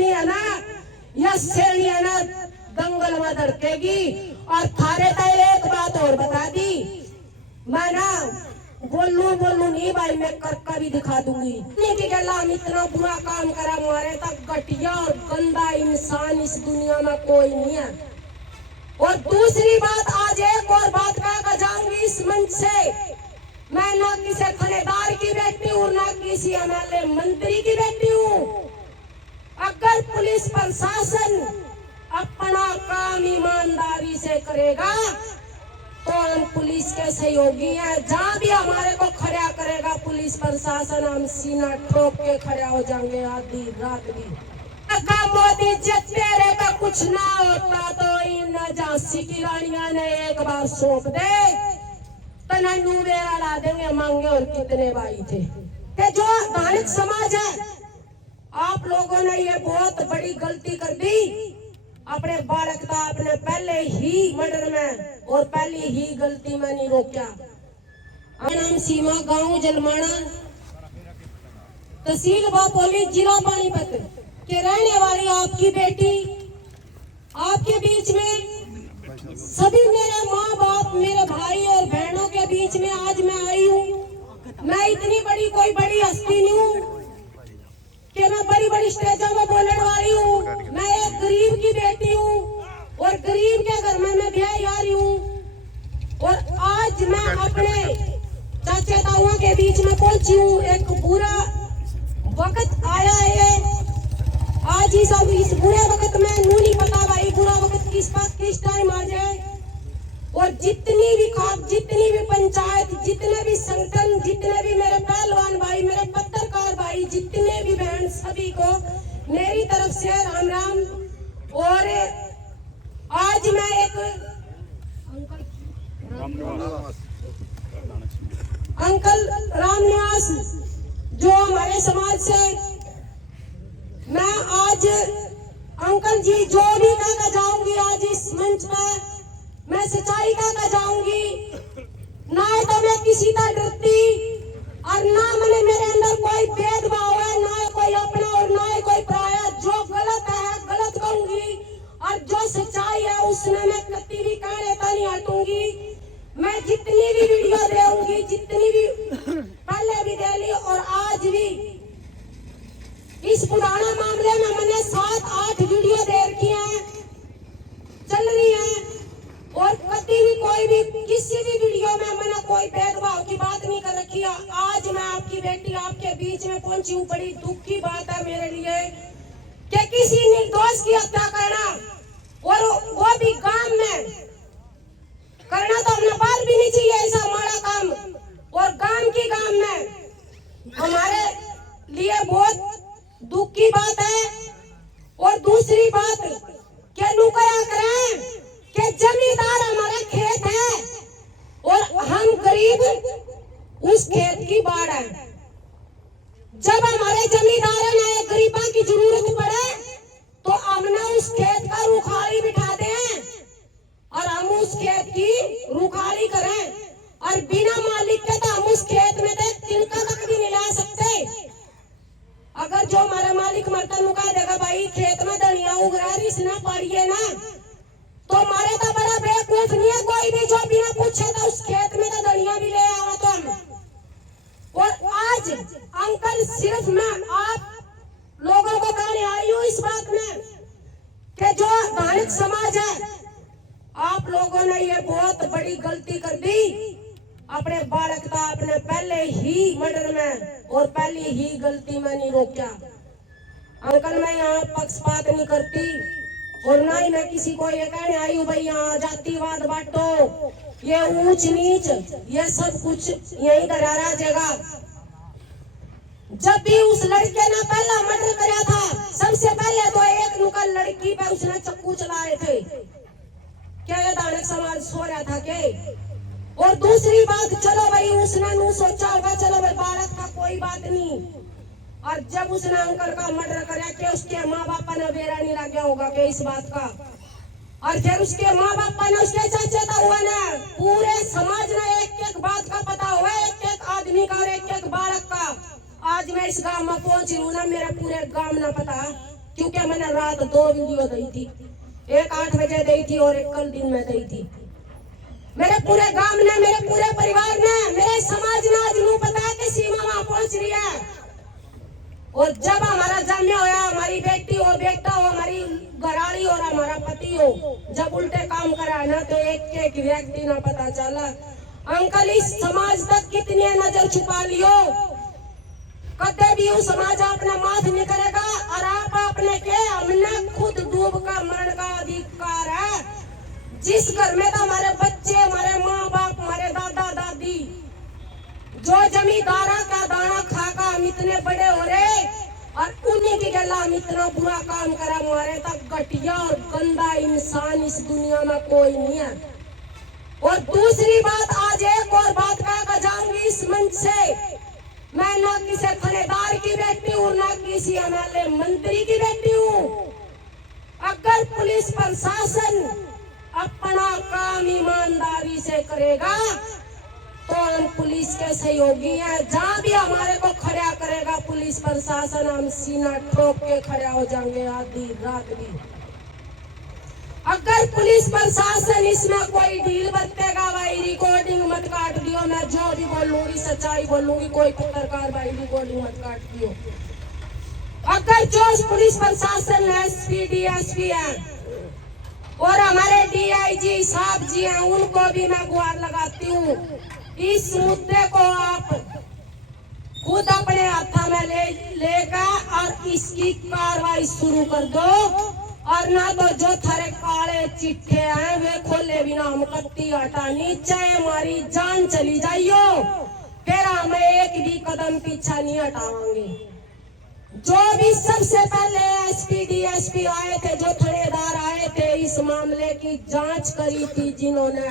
श्रेणी है ना, यह श्रेणी है ना दंगल में धड़केगी। और थारे तो एक बात और बता दी, मैं ना बोलू नहीं भाई, मैं करके भी दिखा दूंगी। कि हम इतना बुरा काम करा, हमारे तक घटिया और गंदा इंसान इस दुनिया में कोई नहीं है। और दूसरी बात, आज एक और बात कह जाऊंगी इस मंच से, मैं ना किसी थानेदार की बेटी हूँ, ना किसी एमएलए मंत्री की बेटी हूँ। अगर पुलिस प्रशासन अपना काम ईमानदारी से करेगा तो हम पुलिस के सहयोगी हैं। जहाँ भी हमारे को खड़ा करेगा पुलिस प्रशासन, हम सीना ठोक के खड़ा हो जाएंगे आधी रात भी। अगर मोदी जितने रहेगा कुछ ना होता तो इन झांसी की रानियां ने एक बार सौंप दे तो नन्नू बेरा ला देंगे मांगे और कितने भाई थे। कि जो दलित समाज है, आप लोगों ने ये बहुत बड़ी गलती कर दी। अपने बालक का आपने पहले ही मर्डर में और पहली ही गलती में नहीं रोका। नाम सीमा, गांव जलमाना, तहसील बापोली, जिला पानीपत के रहने वाली आपकी बेटी, आपके बीच में सभी मेरे माँ बाप, मेरे भाई और बहनों के बीच में आज मैं आई हूँ। मैं इतनी बड़ी कोई बड़ी हस्ती नहीं हूँ कि मैं बड़ी बड़ी स्टेजों में बोलने वाली हूँ। मैं एक गरीब की बेटी हूँ और गरीब के घर में मैं ब्याह आ रही हूँ। और आज मैं अपने चाचा ताऊओं के बीच में पहुंची हूँ। एक बुरा वक्त आया है आज, इस बुरे वक्त में नू नहीं पता भाई बुरा वक्त किस टाइम आ जाए। और जितनी भी खाप, जितनी भी पंचायत, जितने भी संगठन, जितने भी मेरे पहलवान भाई, मेरे पत्रकार भाई, जितने भी बहन, सभी को मेरी तरफ से राम राम। और आज मैं एक अंकल रामनिवास जो हमारे समाज से, मैं आज अंकल जी जो भी कहना चाहूंगी आज इस मंच पर, मैं सच्चाई कहना चाहूंगी। ना तो मैं किसी का डरती और ना मैंने मेरे अंदर कोई भेदभाव है, ना कोई अपना और ना कोई पराया। जो गलत है गलत कहूंगी और जो सच्चाई है उसने मैं कभी भी कहने का नहीं हटूंगी। मैं जितनी भी वीडियो दूंगी, जितनी भी पहले भी दे ली और आज भी इस पुराना मामले में मैंने 7-8 वीडियो दे रखी है, चल रही है। और कभी भी कोई भी किसी भी वीडियो में मैंने कोई भेदभाव की बात नहीं कर रखी है। आज मैं आपकी बेटी आपके बीच में पहुंची हूँ, बड़ी दुख की बात है मेरे लिए कि किसी निर्दोष की हत्या करना और वो भी गांव में करना, तो हमने बात भी नहीं चाहिए ऐसा हमारा काम। और गांव में हमारे लिए बहुत दुख की बात है। और दूसरी बात क्या नुकया करें कि जमींदार हमारा खेत है और हम गरीब उस खेत की बाढ़ है। जब हमारे जमींदारों ने गरीबों की जरूरत पड़े तो हमने उस खेत का रुखाली बिठा दें और हम उस खेत की रुखाली करें। और बिना मालिक के तो हम उस खेत में तिनका तक भी नहीं ला सकते। अगर जो हमारा मालिक मरता नुका देगा भाई खेत में धनिया उग रहा है, इसना पाड़िए ना, तो हमारे तो बड़ा बेवकूफ नहीं है कोई भी जो बिना पूछे तो उस खेत में तो धनिया भी ले आवा तो हम। और आज अंकल सिर्फ मैं आप लोगों को कहने आई हूँ इस बात में कि जो दलित समाज है, आप लोगों ने ये बहुत बड़ी गलती कर दी। अपने बालक का आपने पहले ही मर्डर में और पहली ही गलती में नहीं रोका। अंकल मैं यहाँ पक्षपात नहीं करती और ना ही मैं किसी को ये कहने आई हूँ भाई यहाँ जातिवाद बांटो, ये ऊंच नीच, ये सब कुछ यही करारा जगह। जब भी उस लड़के ने पहला मर्डर कराया था, सबसे पहले तो एक नुकल लड़की पे उसने चक्कू चलाए थे। क्या ये दानक समाज सो रहा था के? और दूसरी बात, चलो भाई उसने नू सोचा होगा चलो भाई बालक का कोई बात नहीं, और जब उसने अंकल का मर्डर कराया कि उसके माँ बापा ने बेरा नहीं लगा होगा के इस बात का। और फिर उसके माँ बापा ने, उसके चाचा था हुआ ना, पूरे समाज ने एक एक बात का पता हुआ, एक एक आदमी का और एक एक बालक का। आज मैं इस गांव में पहुंची हूँ ना, मेरे पूरे गांव ने पता क्योंकि मैंने रात 2 वीडियो दी थी, एक 8 बजे दी थी और एक कल दिन में दी थी। मेरे पूरे गांव ने, मेरे पूरे परिवार ने, मेरे समाज ने आज नू पता है कि सीमा वहां पहुंच रही है। और जब हमारा जन्म होया, हमारी बेटी हो, बेटा हो, हमारी घराड़ी और हमारा पति हो, जब उल्टे काम करा ना तो एक एक व्यक्ति ना पता चला। अंकल इस समाज तक कितनी नजर छुपा लियो, कदे भी वो समाज अपना माथ नहीं करेगा। और आप अपने के हमने खुद डूब का मरण का अधिकार है। जिस घर में तो हमारे बच्चे, हमारे माँ बाप, हमारे दादा दादी जो जमींदारा का दाना खाकर हम इतने बड़े हो रहे, और उन्हीं की गला हम इतना बुरा काम करा, हमारे तक घटिया और गंदा इंसान इस दुनिया में कोई नहीं है। और दूसरी बात, आज एक और बात कह जाऊंगी इस मंच से, मैं ना किसी थानेदार की बेटी हूँ, ना किसी एमएलए मंत्री की बेटी हूँ। अगर पुलिस प्रशासन अपना काम ईमानदारी से करेगा तो हम पुलिस के सहयोगी हैं। जहाँ भी हमारे को खड़ा करेगा पुलिस प्रशासन, हम सीना ठोक के खड़ा हो जाएंगे आधी रात भी। अगर पुलिस प्रशासन इसमें कोई ढील बरतेगा, भाई रिकॉर्डिंग मत काट दियो, मैं जो भी बोलूंगी सच्चाई बोलूंगी, कोई पत्रकार भाई रिकॉर्डिंग मत काट दियो। अगर जो पुलिस प्रशासन एसपी डीएसपी है और हमारे डीआईजी साहब जी हैं, उनको भी मैं गुहार लगाती हूँ, इस मुद्दे को आप खुद अपने हाथ में लेकर और इसकी कार्रवाई शुरू कर दो। और ना तो जो थारे काले चिट्ठे हैं वे खोले बिना हम कत्ती हटानी, चाहे हमारी जान चली जाइयो, फिर हम एक भी कदम पीछा नहीं हटाएंगे। जो भी सबसे पहले एसपी डीएसपी आए थे, जो थानेदार आए थे, इस मामले की जांच करी थी जिन्होंने,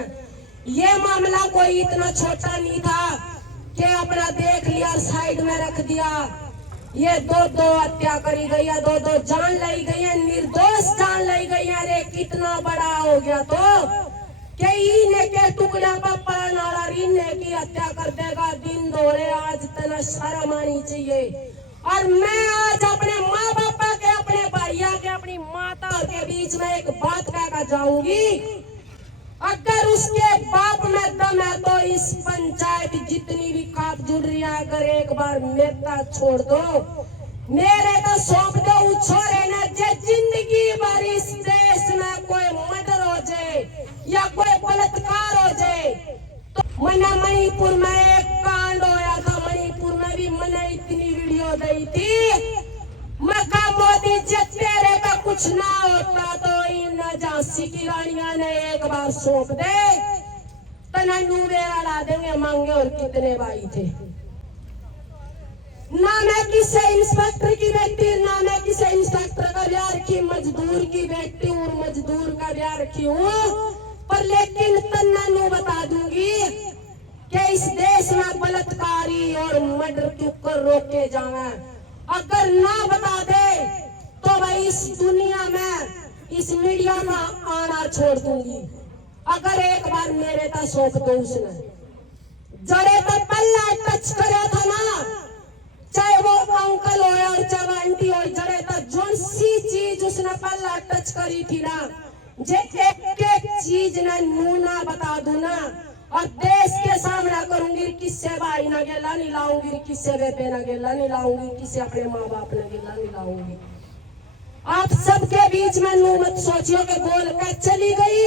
ये मामला कोई इतना छोटा नहीं था कि अपना देख लिया साइड में रख दिया। ये 2 हत्या करी गई है, 2 जान लाई गई है, निर्दोष जान लाई गई है। अरे कितना बड़ा हो गया तो कि इन्हें के टुकड़ा पर पड़ने वाला इन्हें की हत्या कर देगा दिन दोड़े। आज तना शर्म आनी चाहिए। और मैं आज अपने माँ बापा के, अपने भैया के, अपनी माता के बीच में एक बात कहकर जाऊंगी, अगर उसके बाप में दम है तो इस पंचायत जितनी भी काप जुड़ रही है, अगर एक बार नेता छोड़ दो, मेरे तो सौंप दो उस छोरे ने, जे जिंदगी भर इस देश में कोई मर्डर हो जाए या कोई बलात्कार हो जाए। तो मैंने मणिपुर में एक कांड होया था, मणिपुर में भी मैंने इतनी वीडियो दी थी, मैं कहा मोदी जी तेरे का कुछ ना होता तो इन झांसी की रानिया ने एक बार सौंप दे तो नूबे ला देंगे मांगे। और कितने भाई थे, ना मैं किसी इंस्पेक्टर की बेटी, ना मैं किसी इंस्पेक्टर का ब्याह रखी, मजदूर की बेटी हूँ, मजदूर का ब्याह रखी हूँ। पर लेकिन तन्नू बता दूंगी कि इस देश में बलात्कारी और मर्डर क्यों कर रोके जावे। अगर ना बता दे तो भाई इस दुनिया में इस मीडिया में आना छोड़ दूंगी। अगर एक बार मेरे तक सौंप दो उसने, जड़े तक पल्ला टच करा था ना, चाहे वो अंकल हो और चाहे आंटी हो, जड़े तक जो सी चीज उसने पल्ला टच करी थी ना, जे एक चीज ने नू ना बता दू ना, और देश के सामना करूंगी, किससे भाई ना गेला नहीं लाऊंगी, किससे बेबे ना गेला नहीं लाऊंगी, किससे अपने माँ बाप ना गेला नहीं लाऊंगी। आप सबके बीच में नू मत सोचियो कि बोल कर चली गई।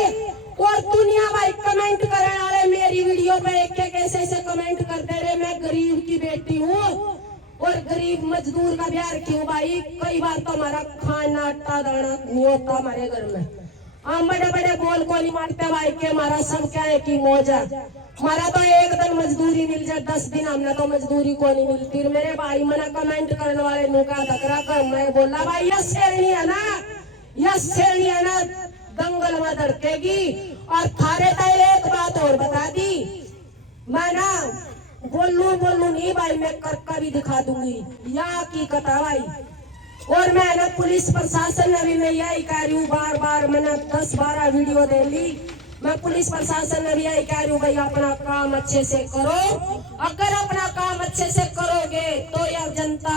और दुनिया भाई कमेंट करने वाले मेरी वीडियो पे एक कैसे से कमेंट करते रहे, मैं गरीब की बेटी हूँ और गरीब मजदूर का ब्याह रखी हूँ। भाई कई बार तो हमारा खाना आटा दाना नहीं होता हमारे घर में, हम बड़े बड़े बोल को नहीं मारते भाई के हमारा सब क्या है कि मौज है। हमारा तो एक दिन मजदूरी मिल जाए, 10 दिन हमने तो मजदूरी को नहीं मिलती। मेरे भाई मना कमेंट करने वाले नुका धकरा कर मैं बोला भाई यह शेरनी है ना, यह शेरनी है ना दंगल में धड़केगी। और थारे तो एक बात और बता दी, मैं ना बोलू नहीं भाई, मैं करके भी दिखा दूंगी या की कथा भाई। और मैं ना पुलिस प्रशासन ने भी मैं यही कह रही हूँ, बार बार मैंने 10-12 वीडियो दे ली मैं पुलिस प्रशासन ने भी यही कह रही हूँ, भाई अपना काम अच्छे से करो। अगर अपना काम अच्छे से करोगे तो यह जनता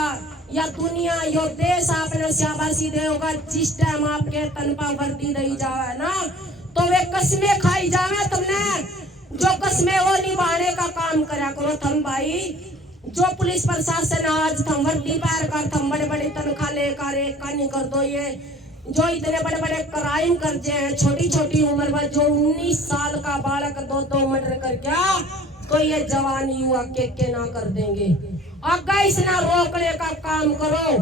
या दुनिया यो देश आपने शाबाशी देगा। जिस टाइम आपके तनपा वर्दी दी जावे ना तो वे कस्में खाई जावे तुमने, जो कस्में वो निभाने का काम करा करो तुम भाई। जो पुलिस प्रशासन आज तुम वर्दी पैर कर तुम बड़े बड़े तनख्वाह लेकर एक का नहीं कर दो। ये जो इतने बड़े बड़े क्राइम करते हैं छोटी छोटी उम्र में, जो 19 साल का बालक 2 मर्डर कर गया, तो ये जवान युवा के ना कर देंगे। अगर इसना रोकने का काम करो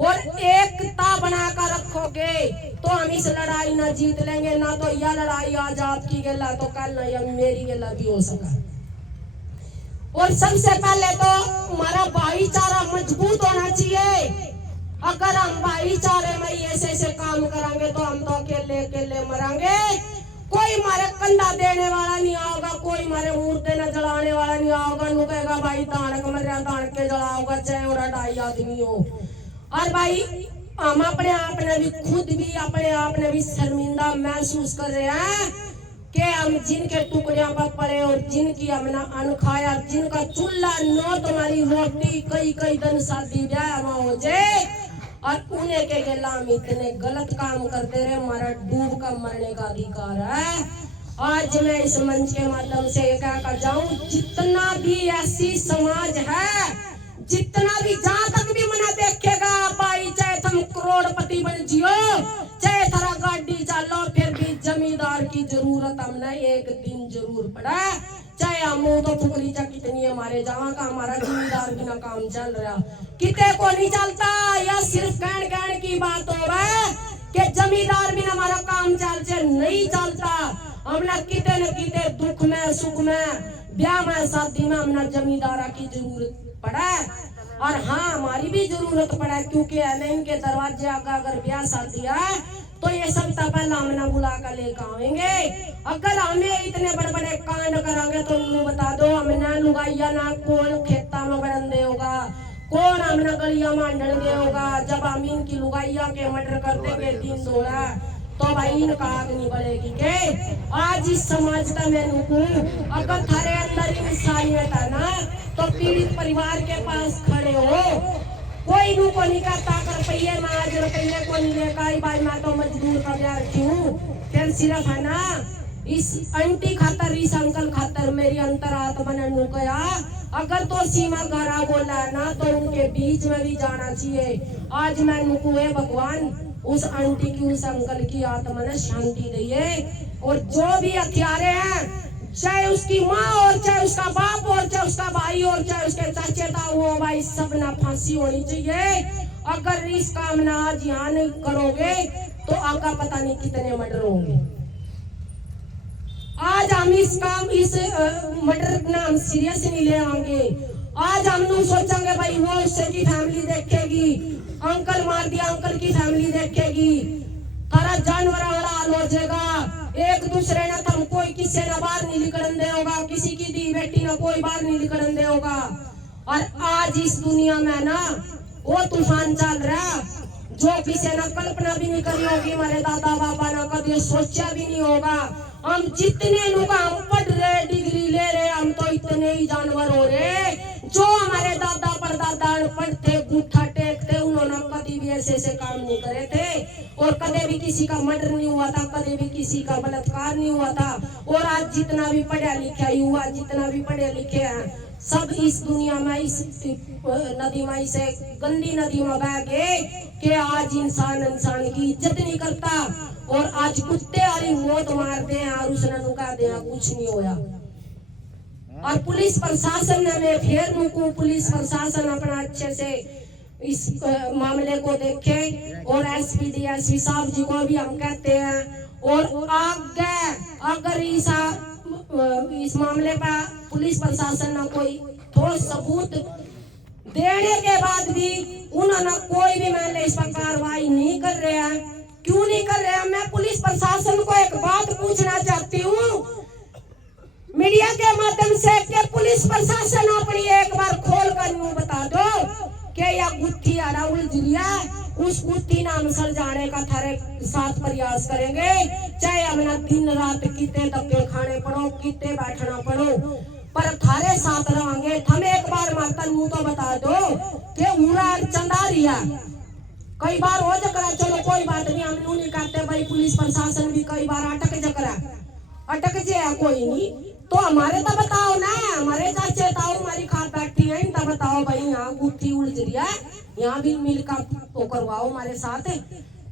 और एकता बनाकर रखोगे तो हम इस लड़ाई ना जीत लेंगे। ना तो यह लड़ाई आज आपकी गेला तो कल ना यह मेरी गेला भी हो सका। और सबसे पहले तो हमारा भाईचारा मजबूत होना चाहिए। अगर हम भाईचारे में ऐसे काम करेंगे तो हम तो अकेले मरेंगे। कोई हमारे कंधा देने वाला नहीं आओगा, कोई हमारे मूर्ते न जलाने वाला नहीं आओगा। नु कहेगा भाई तानक मरिया तानक के जलाओगा, चाहे वो 2.5 आदमी हो। और भाई हम अपने आप ने भी खुद भी अपने आप ने भी शर्मिंदा महसूस कर रहे हैं कि हम जिनके टुकड़ियां पर पड़े और जिनकी हमने अन्न खाया, जिनका चूल्हा नो तुम्हारी रोटी कई दिन शादी ब्याह हो जाए, और उन्हें के गेला हम इतने गलत काम करते रहे। हमारा डूब का मरने का अधिकार है। आज मैं इस मंच के माध्यम से कहकर जाऊं, जितना भी ऐसी समाज है, जितना भी जहां तक भी मना देखेगा भाई, चाहे तुम करोड़पति बन जियो, चाहे थारा गाड़ी चलो, फिर भी जमींदार की जरूरत हमने एक दिन जरूर पड़ा। चाहे हम तो फुकरी चा कितनी हमारे जहाँ का हमारा जमींदार बिना काम चल रहा किते को नहीं चलता। या सिर्फ कहने की बात हो कि जमींदार बिना हमारा काम चल नहीं चलता। हमने किते न किते दुख में सुख में ब्याह में शादी में हमने जमींदारा की जरूरत पड़ा। और हाँ हमारी भी जरूरत पड़ा, क्योंकि इनके दरवाजे आकर अगर ब्याह शादी है तो ये सब पहला हमने बुला कर लेकर आएंगे। अगर हमें इतने बड़े बड़े कांड करेंगे तो उन्हें बता दो हमने लुगाइया ना कौन खेता में बरन दे होगा, कौन हमने गलिया मांडन दे होगा। जब हम इनकी लुगाइया के मर्डर करते के दिन दौड़ा तो भाई इनका आग नहीं बढ़ेगी के। आज इस समाजता में नुकू अगर थारे अंदर इंसानियत है ना तो पीड़ित परिवार के पास खड़े हो। कोई नु को नहीं कहता कर रुपये में आज रुपये को नहीं लेकर भाई मैं तो मजदूर का ब्याह रखी हूँ। फिर सिर्फ है ना इस आंटी खातर इस अंकल खातर मेरी अंतरात्मा ने नु कहा, अगर तो सीमा घरा बोला ना तो उनके बीच में भी जाना चाहिए। आज मैं नुकू है भगवान उस आंटी की उस अंकल की आत्मा ने शांति दिए। और जो भी हथियारे हैं, चाहे उसकी माँ और चाहे उसका बाप और चाहे उसका भाई और चाहे उसके चाचे था, वो भाई सब ना फांसी होनी चाहिए। अगर इस काम ना आज यहाँ नहीं करोगे तो आगा पता नहीं कितने मर्डर होंगे। आज हम इस मर्डर ना हम सीरियस नहीं ले आएंगे। आज हम लोग सोचेंगे भाई वो उससे की फैमिली देखेगी, अंकल मार दिया अंकल की फैमिली देखेगी, तारा जानवर हाल हो जाएगा। एक दूसरे ने तुम कोई किसी ने बाहर नहीं निकलन दे होगा, किसी की दी बेटी ने कोई बाहर नहीं निकलन दे होगा। और आज इस दुनिया में ना वो तूफान चल रहा जो किसी ने कल्पना भी नहीं करी होगी, हमारे दादा बाबा ने कभी सोचा भी नहीं होगा। हम जितने लोग हम पढ़ रहे डिग्री ले रहे, हम तो इतने ही जानवर हो रहे। जो हमारे दादा परदादा पढ़ते गुठा टेकते, उन्होंने कभी भी ऐसे काम नहीं करे थे। और कदे भी किसी का मर्डर नहीं हुआ था, कदे भी किसी का बलात्कार नहीं हुआ था। और आज जितना भी पढ़ा लिखा युवा जितना भी पढ़े लिखे हैं सब इस दुनिया में इस नदी में से गंदी नदी में बह गए कि आज इंसान की इज्जत नहीं करता। और आज कुत्ते वाली मौत मारते हैं और उसने नुका दे कुछ नहीं होया। और पुलिस प्रशासन ने फिर नुकू पुलिस प्रशासन अपना अच्छे से इस मामले को देखे। और एसपी डीएसपी साहब जी को भी हम कहते हैं, और आगे अगर इस मामले पर पुलिस प्रशासन ने कोई ठोस सबूत देने के बाद भी उन्होंने कोई भी मामले इस पर कार्रवाई नहीं कर रहे हैं। क्यों नहीं कर रहे हैं? मैं पुलिस प्रशासन को एक बात पूछना चाहती हूँ मीडिया के माध्यम से कि पुलिस प्रशासन अपनी एक बार खोल कर यूं बता दो कि यह गुत्थी आड़ा उलझ गया, उस कुत्ती नाम सर जाने का थारे साथ प्रयास करेंगे, चाहे अपना दिन रात कितने धक्के खाने पड़ो, कितने बैठना पड़ो, पर थारे साथ रहेंगे। हम एक बार माता मुंह तो बता दो कि उड़ा चंदा रिया कई बार हो जकरा, चलो कोई बात नहीं, हम यूं नहीं करते भाई, पुलिस प्रशासन भी कई बार अटक जाए कोई नहीं, तो हमारे तो बताओ ना, हमारे चाचे ताऊ हमारी खा बैठी है, इनका बताओ भाई यहाँ गुत्थी उलझ रही है, यहाँ भी मिल का तो करवाओ हमारे साथ,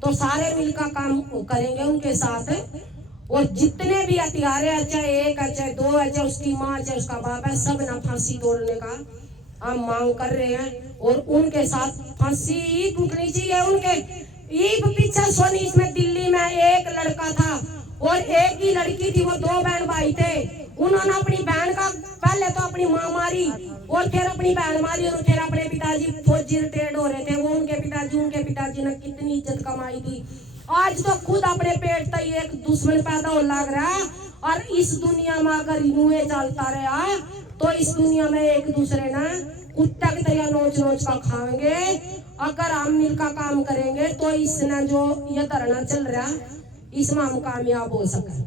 तो सारे मिल का काम करेंगे उनके साथ। और जितने भी हथियारे है, चाहे एक है, चाहे दो है, चाहे उसकी माँ, चाहे उसका बाप है, सब ना फांसी तोड़ने का हम मांग कर रहे हैं। और उनके साथ फांसी ही टूटनी चाहिए उनके। ईद पीछे सोनीस में दिल्ली में एक लड़का था और एक ही लड़की थी, वो दो बहन भाई थे। उन्होंने अपनी बहन का पहले तो अपनी माँ मारी और फिर अपनी बहन मारी, और फिर अपने पिताजी फौजी रिटायर्ड हो रहे थे, वो उनके पिताजी ने कितनी इज्जत कमाई थी। आज तो खुद अपने पेट तक एक दुश्मन पैदा हो लग रहा है। और इस दुनिया में अगर यूं चलता रहा तो इस दुनिया में एक दूसरे ना कुत्ता की तरह नोच नोच का खाएंगे। अगर हम मिल का काम करेंगे तो इसने जो ये धरना चल रहा इसमें हम कामयाब हो सके।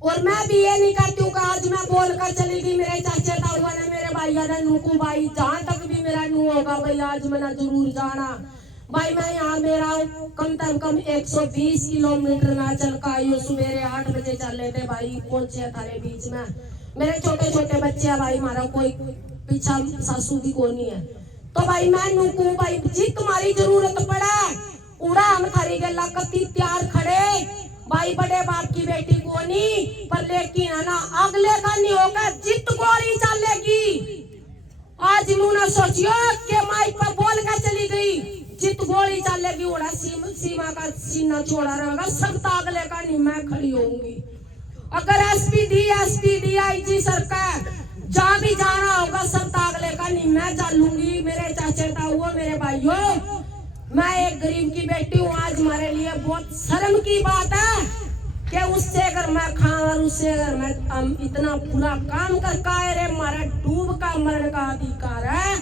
और मैं भी ये नहीं कहती हूँ कि आज मैं बोल कर चली गई, मेरे चाचे ताऊ ने, मेरे भाइया ने, नूकू भाई, जहाँ तक भी मेरा नू होगा भाई आज मैंने जरूर जाना भाई। मैं यहाँ मेरा कम से कम 120 किलोमीटर ना चल का आई, सवेरे 8 बजे चले थे भाई, पहुंचे थारे बीच में। मेरे छोटे छोटे बच्चे भाई, हमारा कोई पीछा सासू भी को नहीं है, तो भाई मैं नूकू भाई जी तुम्हारी जरूरत पड़े उड़ा हम थारी गला कती तैयार खड़े भाई, बड़े बाप की बेटी को नहीं, पर लेकिन है ना अगले का नहीं होगा, जित गोली चलेगी। आज ना सोचियो कि माइक पर बोल कर चली गई, जित गोली चलेगी, उड़ा सीमा का सीना छोड़ा रहेगा, सब अगले का नहीं, मैं खड़ी होंगी। अगर एसपी डी आईजी सरकार जहाँ भी जाना होगा सब अगले का नहीं, मैं चलूंगी। मेरे चाचे ताऊ, मेरे भाइयों, मैं एक गरीब की बेटी हूँ, आज हमारे लिए बहुत शर्म की बात है कि उससे अगर मैं खाऊं और उससे अगर मैं इतना बुरा काम कर रे, हमारा डूब का मरण का अधिकार है।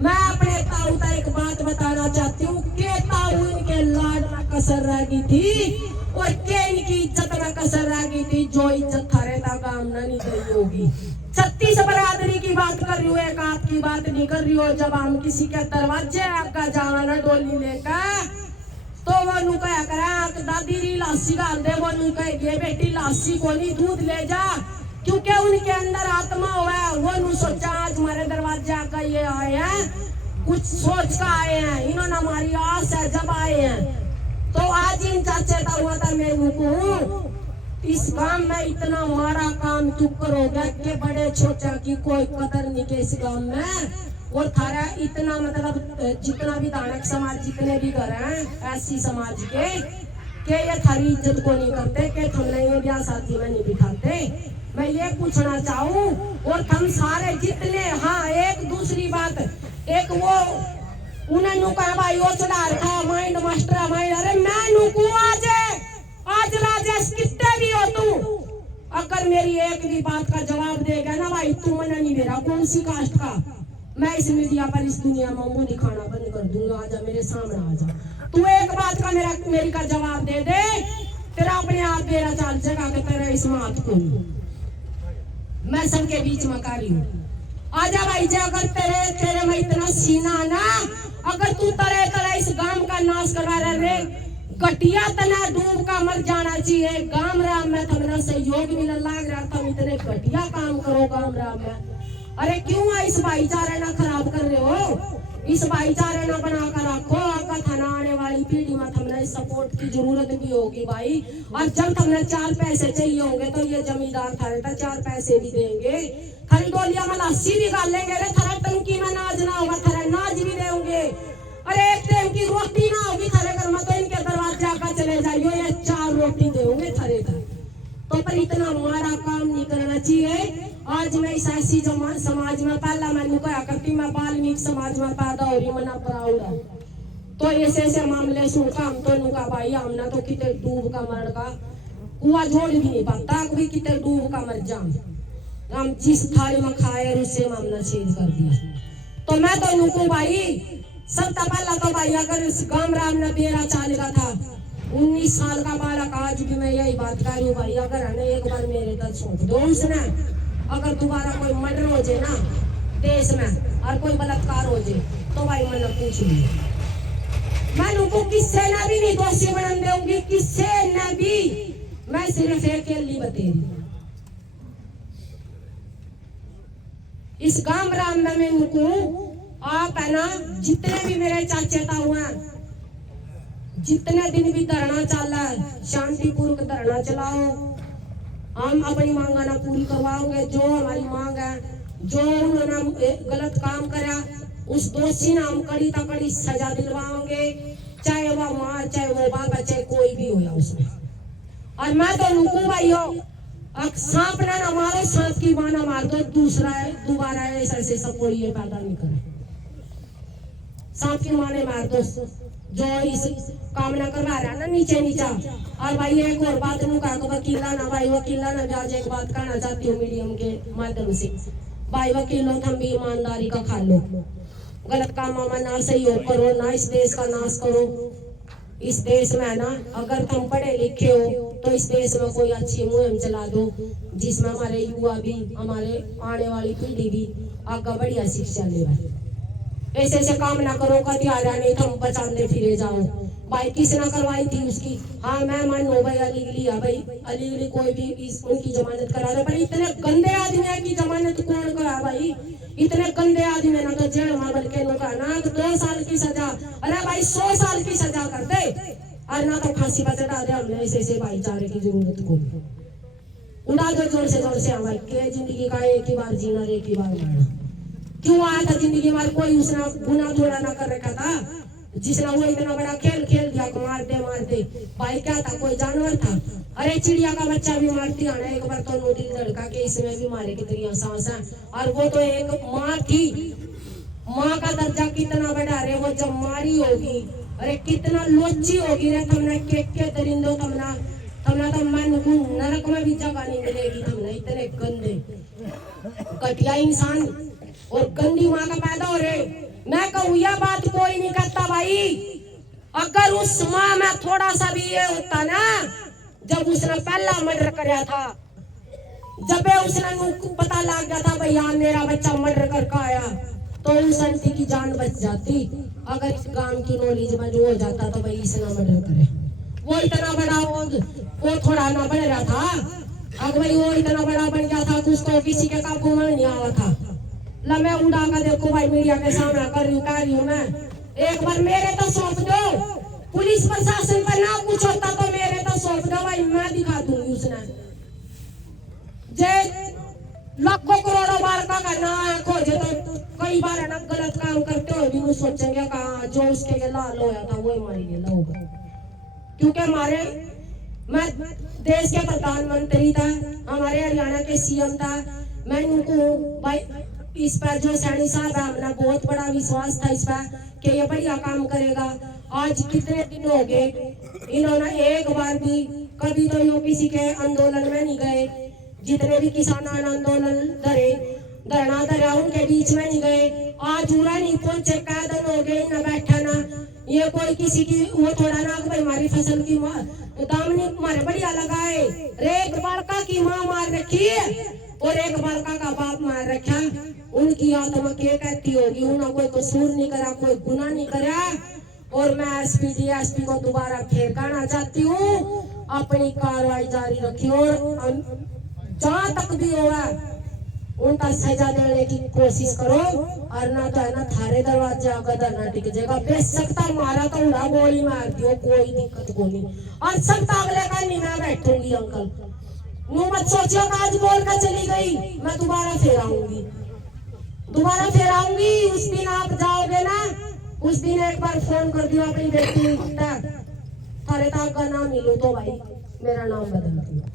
मैं अपने ताऊ का एक बात बताना चाहती हूँ कि ताऊ इनके लाड में कसर रह गई थी और के इनकी इज्जत में कसर रह गई थी, जो इज्जत थारे तक आमना नहीं गई होगी। 36 बरादरी की बात कर रही हूँ, एक आपकी बात नहीं कर रही हो। जब हम किसी के दरवाजे आपका जाना ना डोली लेकर, तो वो नु कहा करा दादी री लासी डाल दे, वो नु कहे बेटी लासी को नहीं दूध ले जा, क्योंकि उनके अंदर आत्मा हुआ। वो नु सोचा आज हमारे दरवाजे आकर ये आए हैं, कुछ सोच कर आए हैं, इन्होंने हमारी आस है जब आए हैं। तो आज इन चाचे का हुआ था, मैं हूँ इस गांव में इतना मारा काम तू करोगे कि बड़े छोटे की कोई कदर नहीं के इस गांव में। और थारा इतना मतलब जितना भी दानक समाज जितने भी घर हैं ऐसी समाज के ये थारी इज्जत को नहीं करते, कि तुमने ये ब्याह शादी में नहीं बिठाते। मैं ये पूछना चाहूँ और हम सारे जितने, हाँ एक दूसरी बात, एक वो उन्हें कहा भाई वो चढ़ा रखा माइंड मास्टर माइंड, अरे मैं नुकू आज राजेश कितने भी हो तू, अगर मेरी एक भी बात का जवाब देगा ना भाई, तू मना नहीं मेरा कौन सी कास्ट का, मैं इस मीडिया पर इस दुनिया में मुंह दिखाना बंद कर दूंगा। आजा मेरे सामने आजा, तू एक बात का मेरी का जवाब दे दे, तेरा अपने आप मेरा चाल जगा के तेरा इस मात को मैं सबके बीच में कारी हूँ। आजा भाई जी, अगर तेरे में इतना सीना ना, अगर तू तरह तरह इस गांव का नाश करवा रहे, घटिया तना डूब का मर जाना चाहिए। गांव राम में तुम्हारा सहयोग मिलने लग रहा, तुम इतने घटिया काम करो गांव राम में। अरे क्यों इस भाईचारे ना खराब कर रहे हो? इस भाईचारे ना बना कर रखो। आपका थाना आने वाली पीढ़ी में तुमने सपोर्ट की जरूरत भी होगी भाई। और जब तुमने 4 पैसे चाहिए होंगे तो ये जमींदार थारे तक 4 पैसे भी देंगे। थारी डोलिया में लस्सी भी गालेंगे, रे थारा टंकी में नाज ना होगा, थारा नाज भी देंगे। अरे एक टाइम की रोटी ना होगी थारे घर में तो इनके दरवाजे आकर चले जाइयो, ये 4 रोटी देंगे थारे तक। तो पर इतना मारा काम नहीं करना चाहिए। आज मैं इस ऐसी समाज में, पहला मैंने कहा करती मैं वाल्मीकि समाज में पैदा हो रही, मना प्राउड है। तो ऐसे मामले सुनकर हम तो नुका भाई हमने तो कितने डूब का मर का कुआ जोड़ भी नहीं पाता, कभी कितने डूब का मर जाम। हम जिस थाली में खाए उससे मामला चेंज कर दिया। तो मैं तो नुकू भाई सबसे पहला तो भाई अगर इस गांव राम ने बेरा चालेगा था 19 साल का बालक आज भी मैं यही बात कर रही हूँ भाई, अगर हमें एक बार मेरे तक सौंप दो उसने, अगर दोबारा कोई मर्डर हो जाए ना देश में और कोई बलात्कार हो जाए तो भाई मैंने पूछ लिया, मैं उनको किससे ना भी नहीं दोषी बना दूंगी, किससे ना भी, मैं सिर्फ एक केली बतेरी इस गांव राम में मैं उनको आप है ना जितने भी मेरे चाचे ताऊ हैं, जितने दिन भी धरना चल रहा है शांतिपूर्वक धरना चलाओ, हम अपनी मांगा ना पूरी करवाओगे, जो हमारी मांग है, जो उन्होंने गलत काम करा उस दोषी ने हम कड़ी तक कड़ी सजा दिलवाओगे, चाहे वो माँ चाहे वो बाबा चाहे कोई भी हो उसमें। और मैं तो रुकू भाई हो, सांप ना मारो, सांप की माँ ना मार दो, दूसरा है दोबारा ऐसे सब कोई ये पैदा नहीं करे, सांप की माँ ने मार दो जो इस काम ना करवा रहा ना नीचे नीचा। और भाई एक और बात नू कहा वकीला ना भाई, वकीला ना आज एक बात कहना चाहती हूँ मीडियम के माध्यम से, भाई वकीलों तुम भी ईमानदारी का खा लो, गलत कामों में ना सहयोग करो, ना इस देश का नाश करो। इस देश में ना अगर तुम पढ़े लिखे हो तो इस देश में कोई अच्छी मुहिम चला दो जिसमें हमारे युवा भी, हमारे आने वाली पीढ़ी भी आगे बढ़िया शिक्षा ले। ऐसे ऐसे काम ना करो कभी आ रहा नहीं तुम बचाते फिरे जाओ। भाई किसने करवाई थी उसकी, हाँ मैं मानो भाई अलीगली है, भाई अलीगली कोई भी उनकी जमानत करा दो, पर इतने गंदे आदमी की जमानत कौन करा भाई, इतने गंदे आदमी ना तो जेल में बल्कि ना तो 2 साल की सजा, अरे भाई 100 साल की सजा कर दे, और ना तो फांसी पर चढ़ा दे। हमने ऐसे भाईचारे की जरूरत को उड़ा दो जोर से भाई के जिंदगी का एक ही बार जीना, एक ही बार मरना। क्यों आया था जिंदगी में, कोई उसने गुनाह थोड़ा ना कर रखा था जिसने वो इतना बड़ा खेल खेल दिया मारते भाई, क्या था कोई जानवर था, अरे चिड़िया का बच्चा भी मारती है ना एक बार तो नो दिल धड़का के इसमें भी मारे की तेरी सांस है। और वो तो एक माँ थी, माँ का दर्जा कितना बड़ा रे, वो जब मारी होगी अरे कितना लोची होगी रे, तुमने के दरिंदो तुमना तो मन को नरक में भी जगह नहीं मिलेगी, तुमने इतने गंदे घटिया इंसान और गंदी माँ का पैदा हो रहे। मैं कहूँ यह बात कोई नहीं करता भाई, अगर उस माँ में थोड़ा सा भी ये होता ना, जब उसने पहला मर्डर कराया था, जब उसने पता लग गया था भाई यहाँ मेरा बच्चा मर्डर करके आया, तो उस आंटी की जान बच जाती। अगर इस गांव की नॉलेज में जो हो जाता तो भाई इसने मर्डर करे, वो इतना बड़ा वो थोड़ा ना बन रहा था, अगर भाई वो इतना बड़ा बन गया था कि उसको किसी के काबू में नहीं आवा था। मैं उड़ा कर देखो भाई मीडिया के सामने कर रही हूँ मैं, एक बार मेरे तो सौंप दो, पुलिस प्रशासन पर ना कुछ होता तो मेरे तो सौंप दो भाई, मैं दिखा दूंगी उसने जे लाखों करोड़ों बार का करना खोजे तो कई बार ना गलत काम करते हुए भी वो सोचेंगे कहा जो उसके लाल होया था वो मर गया होगा, क्योंकि हमारे मैं देश के प्रधानमंत्री था, हमारे हरियाणा के सीएम था, मैं उनको भाई इस पर जो सैनी साहब है हमने बहुत बड़ा विश्वास था इस पर कि ये बढ़िया काम करेगा। आज कितने दिन हो गए इन्होंने एक बार भी कभी तो यो किसी के आंदोलन में नहीं गए, जितने भी किसान आंदोलन धरना धरा उनके बीच में नहीं गए, आज उड़ा नहीं पहुंचे, कैदन हो गए न बैठा ना, ये कोई किसी की वो थोड़ा ना भाई हमारी फसल की दाम नहीं हमारे बढ़िया लगाए, एक बड़का की माँ मार रखी है और एक बड़का का बाप मार रखा, उनकी आत्मा क्या कहती होगी, उन्होंने कोई कसूर नहीं करा, कोई गुनाह नहीं करा। और मैं एसपी डीएसपी को दोबारा फिर कहना चाहती हूँ अपनी कार्रवाई जारी रखिए और जहाँ तक भी होगा उनका सजा देने की कोशिश करो, और ना तो है ना थारे दरवाजे आकर धरना टिक जाएगा, बेशकता मारा तो उड़ा गोली मार दियो कोई दिक्कत को नहीं, और सब अगले का नहीं मैं बैठूंगी अंकल, नो मत सोचो आज बोल कर चली गई मैं दोबारा फिर आऊंगी, उस दिन आप जाओगे ना, उस दिन एक बार फोन कर दियो अपनी बेटी तक, थारे तक का नाम मिलो तो भाई मेरा नाम बदल दिया।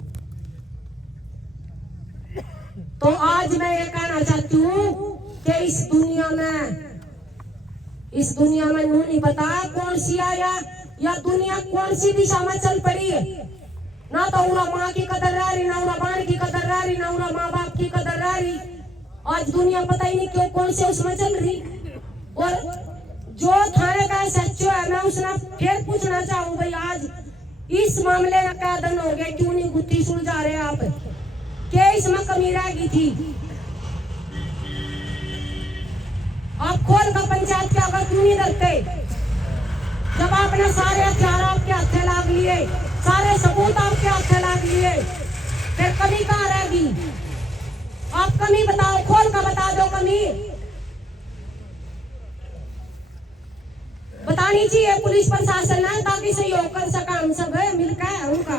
तो आज मैं ये कहना चाहती हूँ कि इस दुनिया में नू नहीं पता कौन सी आया या दुनिया कौन सी दिशा में चल पड़ी है, ना तो उरा माँ की कदर रही, ना उरा बाण की कदर रही, ना उरा माँ बाप की कदर रही। आज दुनिया पता ही नहीं क्यों कौन से उसमें चल रही, और जो थाने का सच्चो है, मैं उसने फिर पूछना चाहूँ भाई आज इस मामले में क्या दिन हो गए, क्यों नहीं गुत्थी सुलझा रहे आप, क्या इसमें कमी रह गई थी? आप खोल का पंचायत के अगर क्यों नहीं करते? जब आपने सारे हथियार आपके हाथ लाग लिए, सारे सबूत आपके हाथ लाग लिए, फिर कमी कहाँ रहेगी? आप कमी बताओ, खोल का बता दो कमी। बतानी चाहिए पुलिस प्रशासन ने, ताकि सहयोग कर सका हम सब मिलकर उनका।